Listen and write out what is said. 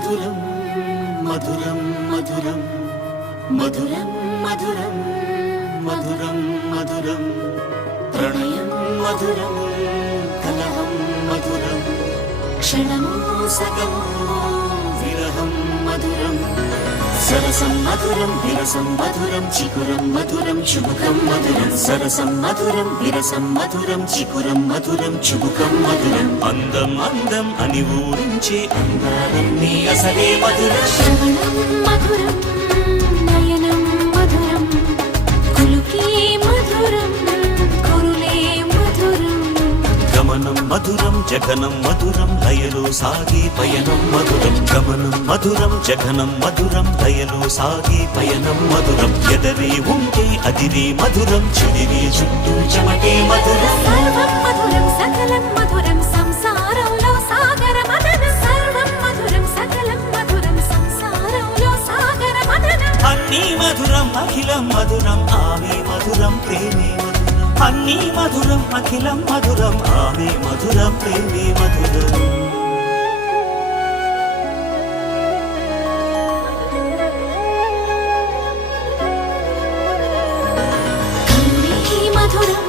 మధురం మధురం మధురం మధురం మధురం మధురం మధురం ప్రణయం మధురం కలహం మధురం క్షణము సగము విరహం మధురం సరసం మధురం విరసం మధురం చికురం మధురం చుబుకం మధురం సరసం మధురం విరసం మధురం చికురం మధురం చుబుకం మధురం అందం అందం అని ఊరించే అందాలన్నీ అసలే మధురం శ్రవణం మధురం నయనం మధురం కులుకే మధురం కురులే మధురం గమనం మధురం జగనం మధురం లయలో సాగే పయనం మధురం గమనం మధురం జగనం మధురం లయలో సాగే పయనం మధురం ఎదరే ఉంటే అదిరే మధురం చెదిరే చుట్టూ చెమటే మధురం సర్వం మధురం సకలం మధురం సంసారంలో సాగర మదనం సర్వం మధురం సకలం మధురం సంసారంలో సాగర మదనం అన్నీ మధురం అఖిలం మధురం ఆమె మధురం ప్రేమే మధురం అన్నీ మధురం అఖిలం మధురం ఆమె మధురం ప్రేమే మధురం కరుణే మధురం